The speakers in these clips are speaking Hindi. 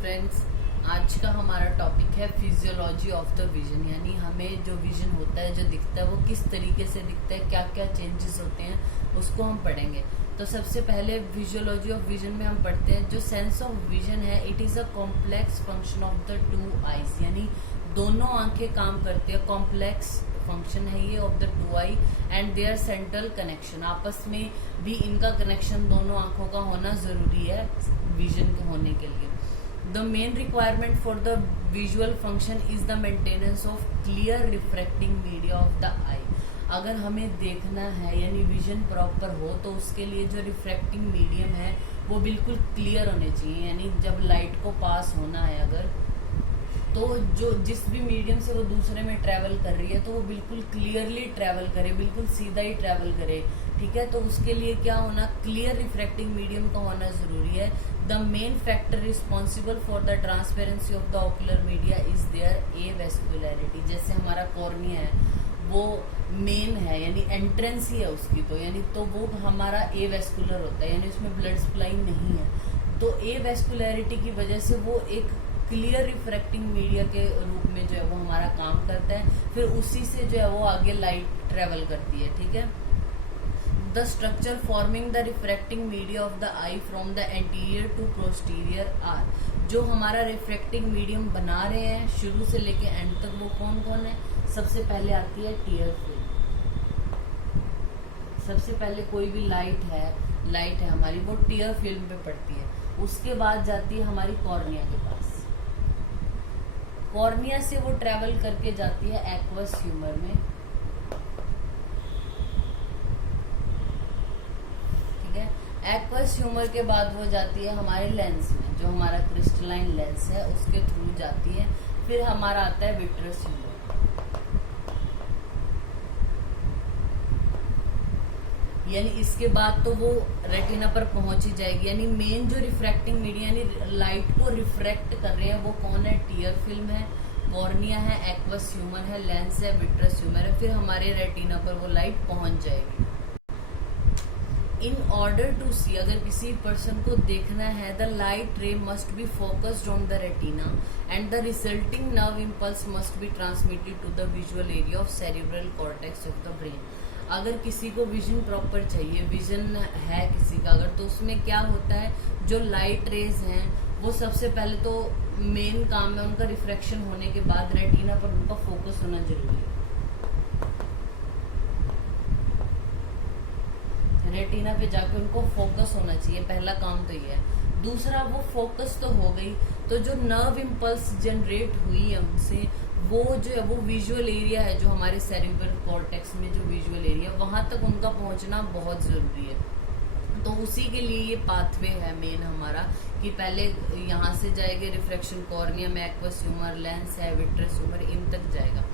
फ्रेंड्स, आज का हमारा टॉपिक है फिजियोलॉजी ऑफ द विजन। यानी हमें जो विजन होता है, जो दिखता है, वो किस तरीके से दिखता है, क्या क्या चेंजेस होते हैं, उसको हम पढ़ेंगे। तो सबसे पहले फिजियोलॉजी ऑफ विजन में हम पढ़ते हैं जो सेंस ऑफ विजन है। It is a complex function of the two eyes, यानी दोनों आंखें काम करती है। कॉम्प्लेक्स फंक्शन है ये of the two eye and their central connection. आपस में भी इनका कनेक्शन दोनों आंखों का होना जरूरी है विजन के होने के लिए। The main requirement for the visual function is the maintenance of clear refracting media of the eye. अगर हमें देखना है यानी विजन प्रॉपर हो तो उसके लिए जो रिफ्रैक्टिंग मीडियम है वो बिल्कुल क्लियर होने चाहिए। यानी जब लाइट को पास होना है अगर, तो जो जिस भी मीडियम से वो दूसरे में ट्रैवल कर रही है तो वो बिल्कुल क्लियरली ट्रैवल करे, बिल्कुल सीधा ही ट्रैवल करे। ठीक है, तो उसके लिए क्या होना, क्लियर रिफ्रैक्टिंग मीडियम का होना जरूरी है। The main factor responsible for the transparency of the ocular media is their avascularity. जैसे हमारा कॉर्निया है वो मेन है, यानी एंट्रेंस ही है उसकी, तो यानी तो वो हमारा ए वेस्कुलर होता है, यानी उसमें ब्लड सप्लाई नहीं है। तो ए वेस्कुलरिटी की वजह से वो एक क्लियर रिफ्रैक्टिंग मीडिया के रूप में जो है वो हमारा काम करता है। फिर उसी से जो है वो आगे लाइट ट्रेवल करती है। ठीक है, the structure forming the refracting media of the eye from the anterior to posterior are. जो हमारा रिफ्रैक्टिंग मीडियम बना रहे हैं शुरू से लेके एंड तक, वो कौन कौन है। सबसे पहले आती है टीयर फिल्म। सबसे पहले कोई भी लाइट है हमारी, वो टीयर फिल्म पे पड़ती है। उसके बाद जाती है हमारी कॉर्निया के पास। कॉर्निया से वो ट्रेवल करके जाती है एक्वस ह्यूमर में। ठीक है, एक्वस ह्यूमर के बाद वो जाती है हमारे लेंस में, जो हमारा क्रिस्टलाइन लेंस है उसके थ्रू जाती है। फिर हमारा आता है विट्रस ह्यूमर। यानी इसके बाद तो वो रेटिना पर पहुंच ही जाएगी। यानी मेन जो रिफ्रैक्टिंग मीडिया यानी लाइट को रिफ्रैक्ट कर रहे हैं वो कौन है, टीयर फिल्म है, कॉर्निया है, एक्वस ह्यूमर है, लेंस है, विट्रस ह्यूमर है। फिर हमारे रेटिना पर वो लाइट पहुंच जाएगी। इन ऑर्डर टू सी, अगर किसी पर्सन को देखना है, the light ray must be focused on the retina and the resulting nerve impulse must be transmitted to the visual area of cerebral cortex of the brain. अगर किसी को विजन प्रॉपर चाहिए, विजन है किसी का अगर, तो उसमें क्या होता है, जो लाइट रेज हैं वो सबसे पहले तो मेन काम है उनका रिफ्रैक्शन होने के बाद रेटिना पर उनका फोकस होना जरूरी है। रेटिना पे जाके उनको फोकस होना चाहिए, पहला काम तो ये है। दूसरा, वो फोकस तो हो गई, तो जो नर्व इम्पल्स जनरेट हुई है उनसे, वो जो है वो विजुअल एरिया है, जो हमारे सेरिब्रल कॉर्टेक्स में जो विजुअल एरिया, वहां तक उनका पहुंचना बहुत जरूरी है। तो उसी के लिए ये पाथवे है मेन हमारा, कि पहले यहाँ से जाएगा रिफ्रैक्शन कॉर्निया में, एक्वस ह्यूमर, लेंस है, विट्रस ह्यूमर, इन तक जाएगा।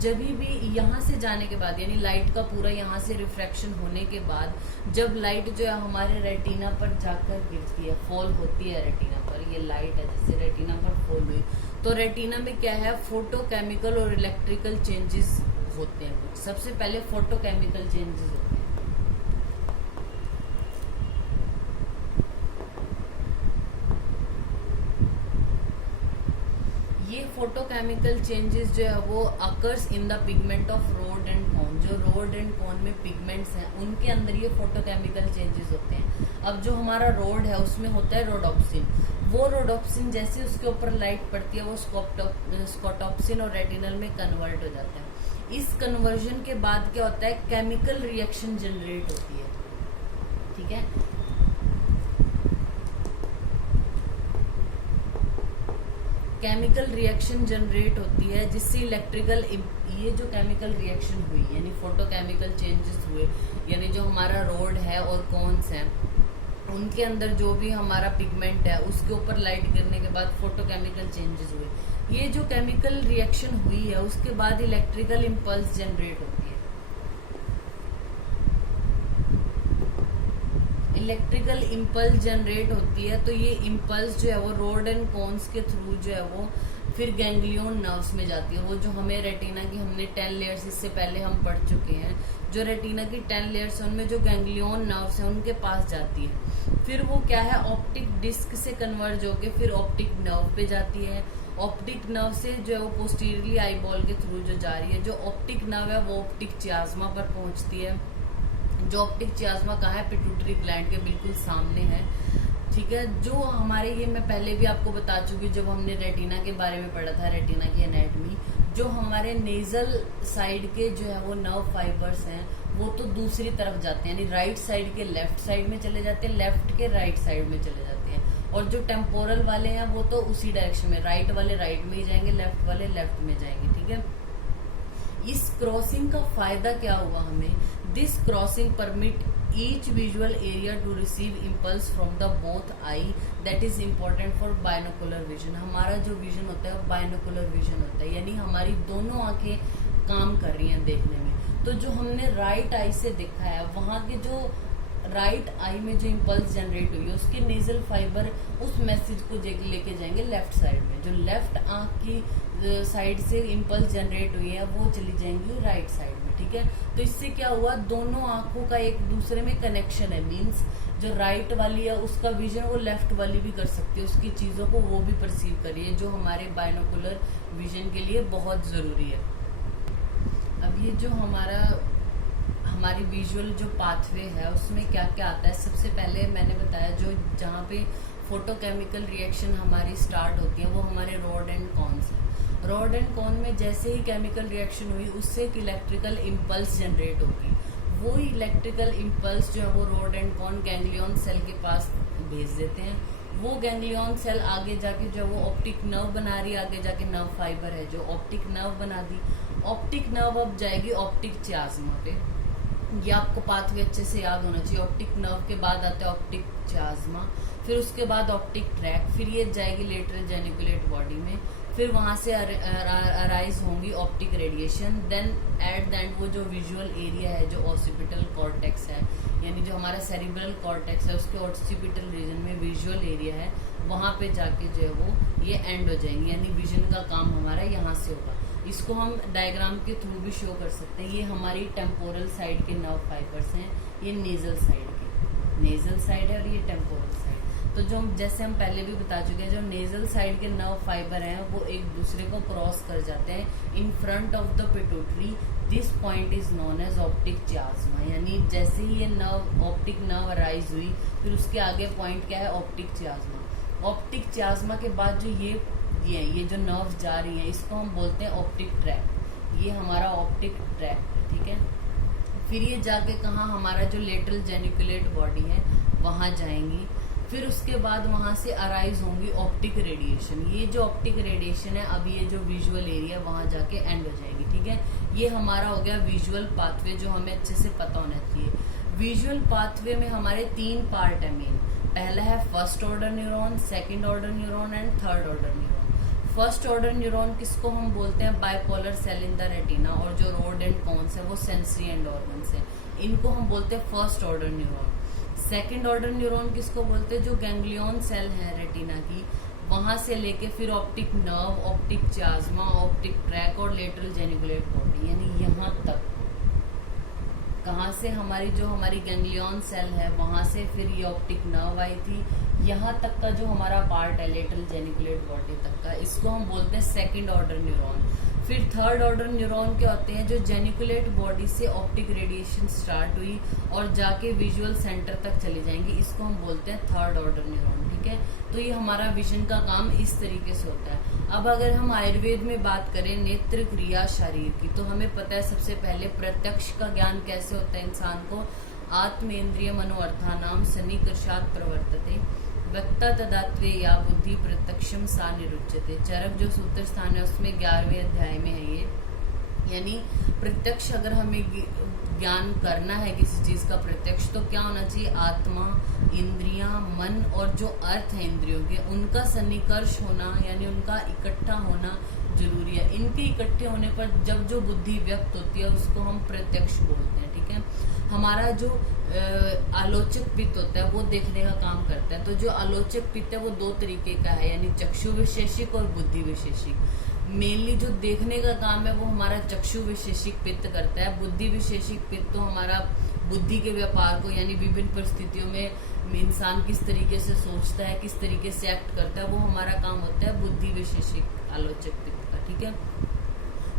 जब भी यहाँ से जाने के बाद यानी लाइट का पूरा यहाँ से रिफ्रैक्शन होने के बाद, जब लाइट जो है हमारे रेटिना पर जाकर गिरती है, फॉल होती है रेटिना पर, ये लाइट है जैसे रेटिना पर फॉल हुई, तो रेटिना में क्या है, फोटोकेमिकल और इलेक्ट्रिकल चेंजेस होते हैं। सबसे पहले फोटोकेमिकल चेंजेस होते हैं। ये फोटोकेमिकल चेंजेस जो है वो occurs in the pigment of road and कोन। जो रोड एंड कोन में पिगमेंट्स हैं उनके अंदर ये फोटोकेमिकल चेंजेस होते हैं। अब जो हमारा रोड है उसमें होता है रोडोप्सिन। वो रोडोप्सिन जैसे उसके ऊपर लाइट पड़ती है वो स्कोटोप्सिन और रेटिनल में कन्वर्ट हो जाता है। इस कन्वर्जन के बाद क्या होता है, केमिकल रिएक्शन जनरेट होती है। ठीक है, केमिकल रिएक्शन जनरेट होती है जिससे इलेक्ट्रिकल, ये जो केमिकल रिएक्शन हुई यानी फोटोकेमिकल चेंजेस हुए, यानी जो हमारा रोड है और कॉन्स हैं उनके अंदर जो भी हमारा पिगमेंट है उसके ऊपर लाइट गिरने के बाद फोटोकेमिकल चेंजेस हुए। ये जो केमिकल रिएक्शन हुई है उसके बाद इलेक्ट्रिकल इम्पल्स जनरेट होती है। इलेक्ट्रिकल इम्पल्स जनरेट होती है, तो ये इम्पल्स जो है वो रोड एंड कोन्स के थ्रू जो है वो फिर गैंग्लियन नर्व्स में जाती है। वो जो हमें रेटिना की हमने 10 लेयर्स इससे पहले हम पढ़ चुके हैं, जो रेटिना की 10 लेयर्स है उनमें जो गैंग्लियन नर्व्स है उनके पास जाती है। फिर वो क्या है, ऑप्टिक डिस्क से कन्वर्ज होके फिर ऑप्टिक नर्व पे जाती है। ऑप्टिक नर्व से जो है वो पोस्टीरियरली आई बॉल के थ्रू जो जा रही है, जो ऑप्टिक नर्व है वो ऑप्टिक चियाज्मा पर पहुंचती है। जो ऑप्टिक चियाज्मा कहाँ है, पिट्यूटरी ग्लैंड के बिल्कुल सामने है। ठीक है, जो हमारे ये मैं पहले भी आपको बता चुकी जब हमने रेटिना के बारे में पढ़ा था, रेटिना की एनाटॉमी, जो हमारे नेजल साइड के जो है वो नर्व फाइबर्स हैं वो तो दूसरी तरफ जाते हैं, यानी राइट साइड के लेफ्ट साइड में चले जाते हैं, लेफ्ट के राइट साइड में चले जाते हैं। और जो टेम्पोरल वाले हैं वो तो उसी डायरेक्शन में, राइट वाले राइट में ही जाएंगे, लेफ्ट वाले लेफ्ट में जाएंगे। ठीक है, इस क्रॉसिंग का फायदा क्या हुआ हमें, this crossing permit each visual area to receive impulse from the both eye, that is important for binocular vision। हमारा जो विजन होता है बाइनोकुलर विजन होता है, यानी हमारी दोनों आंखें काम कर रही हैं देखने में। तो जो हमने राइट आई से देखा है, वहां के जो राइट आई में जो इम्पल्स जनरेट हुई है उसके नेजल फाइबर उस मैसेज को लेके जाएंगे लेफ्ट साइड में। जो लेफ्ट आंख की साइड से इम्पल्स जनरेट हुई है वो चली जाएंगी राइट साइड में। ठीक है, तो इससे क्या हुआ, दोनों आंखों का एक दूसरे में कनेक्शन है। मींस जो राइट वाली है उसका विजन वो लेफ्ट वाली भी कर सकती है, उसकी चीजों को वो भी परसीव करिए, जो हमारे बाइनोकुलर विजन के लिए बहुत जरूरी है। अब ये जो हमारी विजुअल जो पाथवे है उसमें क्या क्या आता है, सबसे पहले मैंने बताया जो जहाँ पे फोटोकेमिकल रिएक्शन हमारी स्टार्ट होती है वो हमारे रॉड एंड कॉन्स है। रॉड एंड कॉन में जैसे ही केमिकल रिएक्शन हुई उससे एक इलेक्ट्रिकल इम्पल्स जनरेट होगी। वो इलेक्ट्रिकल इम्पल्स जो है वो rod and cone ganglion cell के पास भेज देते हैं। वो गैंग्लियन सेल आगे जाके जो वो ऑप्टिक नर्व बना रही है, आगे जाके नर्व फाइबर है जो ऑप्टिक नर्व बना दी। ऑप्टिक नर्व अब जाएगी ऑप्टिक चियाज्मा पे, ये आपको पाथवे अच्छे से याद होना चाहिए। ऑप्टिक नर्व के बाद आता है ऑप्टिक चियाज्मा, फिर उसके बाद ऑप्टिक ट्रैक, फिर ये जाएगी लेटरल जेनिकुलेट बॉडी में, फिर वहां से अराइज होंगी optic radiation. Then at the end वो जो विजुअल एरिया है जो ऑसिपिटल कॉर्टेक्स है, यानी जो हमारा सेरिब्रल कॉर्टेक्स है उसके ऑसिपिटल रीजन में विजुअल एरिया है, वहां पे जाके जो है वो ये एंड हो जाएंगे, यानी विजन का काम हमारा यहाँ से होगा। इसको हम डायग्राम के थ्रू भी शो कर सकते हैं। ये हमारी टेम्पोरल साइड के नर्व फाइबर्स हैं, ये नेजल साइड के, नेजल साइड है और ये टेम्पोरल साइड। तो जो जैसे हम पहले भी बता चुके हैं, जो नेजल साइड के नर्व फाइबर हैं वो एक दूसरे को क्रॉस कर जाते हैं in front of the pituitary. This point is known as optic chiasma, यानी जैसे ही ये नर्व ऑप्टिक नर्व अराइज हुई फिर उसके आगे पॉइंट क्या है, ऑप्टिक चियाज्मा। ऑप्टिक चियाज्मा के बाद जो ये जो नर्व जा रही हैं इसको हम बोलते हैं ऑप्टिक ट्रैक। ये हमारा ऑप्टिक ट्रैक है। ठीक है, फिर ये जाके कहाँ, हमारा जो लेटरल जेनिकुलेट बॉडी है वहां जाएंगी। फिर उसके बाद वहां से अराइज होंगी ऑप्टिक रेडिएशन। ये जो ऑप्टिक रेडिएशन है अब ये जो विजुअल एरिया वहां जाके एंड हो जाएगी। ठीक है, ये हमारा हो गया विजुअल पाथवे जो हमें अच्छे से पता होना चाहिए। विजुअल पाथवे में हमारे 3 पार्ट है मेन। पहला है first order neuron, second order neuron and third order neuron. First order neuron किसको हम बोलते हैं, bipolar cell in the retina, और जो रोड एंड कॉन्स है वो सेंसरी एंड ऑर्गन्स है, इनको हम बोलते हैं first order neuron. Second order neuron किसको बोलते हैं, जो गैंग्लियन सेल है रेटिना की, वहां से लेके फिर optic nerve, optic chiasma, optic tract और लेटरल जेनिकुलेट बॉडी, यानी यहाँ तक कहाँ से हमारी गैंग्लियन सेल है वहां से फिर ये ऑप्टिक नर्व आई थी, यहाँ तक का जो हमारा पार्ट है लेटरल जेनिकुलेट बॉडी तक का, इसको हम बोलते हैं सेकंड ऑर्डर न्यूरॉन। फिर थर्ड ऑर्डर न्यूरॉन क्या होते हैं, जो जेनिकुलेट बॉडी से ऑप्टिक रेडिएशन स्टार्ट हुई और जाके विजुअल सेंटर तक चली जाएंगी, इसको हम बोलते हैं थर्ड ऑर्डर न्यूरॉन। ठीक है, तो ये हमारा विजन का काम इस तरीके से होता है। अब अगर हम आयुर्वेद में बात करें नेत्र क्रिया शरीर की, तो हमें पता है सबसे पहले प्रत्यक्ष का ज्ञान कैसे होता है इंसान को, आत्मेन्द्रिय मनोअर्थानाम सन्निकर्षात् प्रवर्तते वक्ता तदात्वे या बुद्धि प्रत्यक्षम सा निरुच्यते। चरक जो सूत्र स्थान है उसमें 11वें अध्याय में है ये, यानी प्रत्यक्ष अगर हमें ज्ञान करना है किसी चीज का प्रत्यक्ष तो क्या होना चाहिए, आत्मा, इंद्रियां, मन और जो अर्थ है इंद्रियों के उनका सन्निकर्ष होना, यानी उनका इकट्ठा होना जरूरी है। इनके इकट्ठे होने पर जब जो बुद्धि व्यक्त होती है उसको हम प्रत्यक्ष बोलते हैं। ठीक है, हमारा जो आलोचक पित्त होता है वो देखने का काम करता है। तो जो आलोचक पित्त है वो 2 तरीके का है, यानी चक्षु विशेषिक और बुद्धि विशेषिक। मेनली जो देखने का काम है वो हमारा चक्षु विशेषिक पित्त करता है। बुद्धि विशेषिक पित्त तो हमारा बुद्धि के व्यापार को यानी विभिन्न परिस्थितियों में इंसान किस तरीके से सोचता है, किस तरीके से एक्ट करता है, वो हमारा काम होता है बुद्धि विशेषिक आलोचक पित्त का। ठीक है,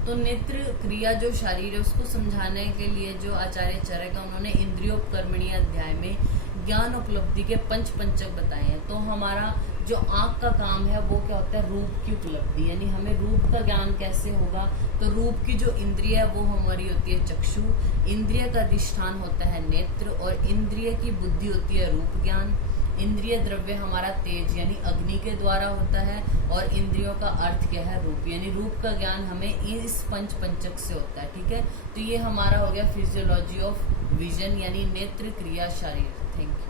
तो नेत्र क्रिया जो शरीर है उसको समझाने के लिए जो आचार्य चरक है उन्होंने इंद्रियोपकर्मणीय अध्याय में ज्ञान उपलब्धि के पंचक बताए हैं। तो हमारा जो आंख का काम है वो क्या होता है, रूप की उपलब्धि, यानी हमें रूप का ज्ञान कैसे होगा। तो रूप की जो इंद्रिय है वो हमारी होती है चक्षु, इंद्रिय का अधिष्ठान होता है नेत्र, और इंद्रिय की बुद्धि होती है रूप ज्ञान। इंद्रिय द्रव्य हमारा तेज यानी अग्नि के द्वारा होता है, और इंद्रियों का अर्थ क्या है, रूप, यानी रूप का ज्ञान हमें इस पंचक से होता है। ठीक है, तो ये हमारा हो गया फिजियोलॉजी ऑफ विजन यानी नेत्र क्रिया शरीर। Thank you.